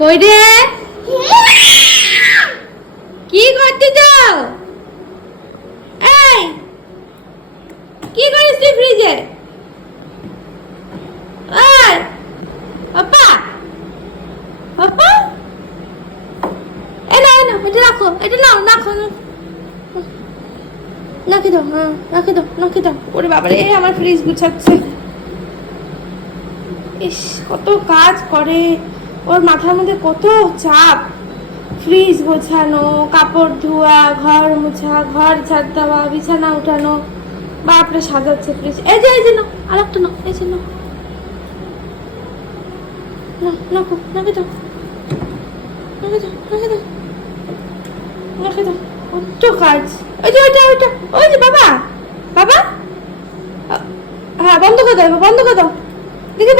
কই রে? কি করতে যাও? এই কি করিস তুই ফ্রিজে? এই পাপা, পাপা, এ না না, এটা রাখো, এটা নাও, রাখো, রাখে দাও, হ্যাঁ রাখে দাও, রাখে দাও। ওরে বাবারে, আমার ফ্রিজ গুছাচ্ছে। ইস, কত কাজ করে, ওর মাথার মধ্যে কত চাপ। ফ্রিজ গোছানো, কাপড় ধোয়া, ঘর মোছা, ঘর ঝাড় দেওয়া, বিছানা উঠানো, বাপরে সাজাচ্ছে ফ্রিজ। এই যে নাও, আর একটা নাও, এই যে নাও, রাখো, রাখে দাও, রাখে দাও, রাখে দাও, রাখে দাও। কত কাজ। ওই যে ওইটা, ওইটা, ওই যে বাবা, বাবা, হ্যাঁ বন্ধ করে দাও, বন্ধ করে দাও, দেখি।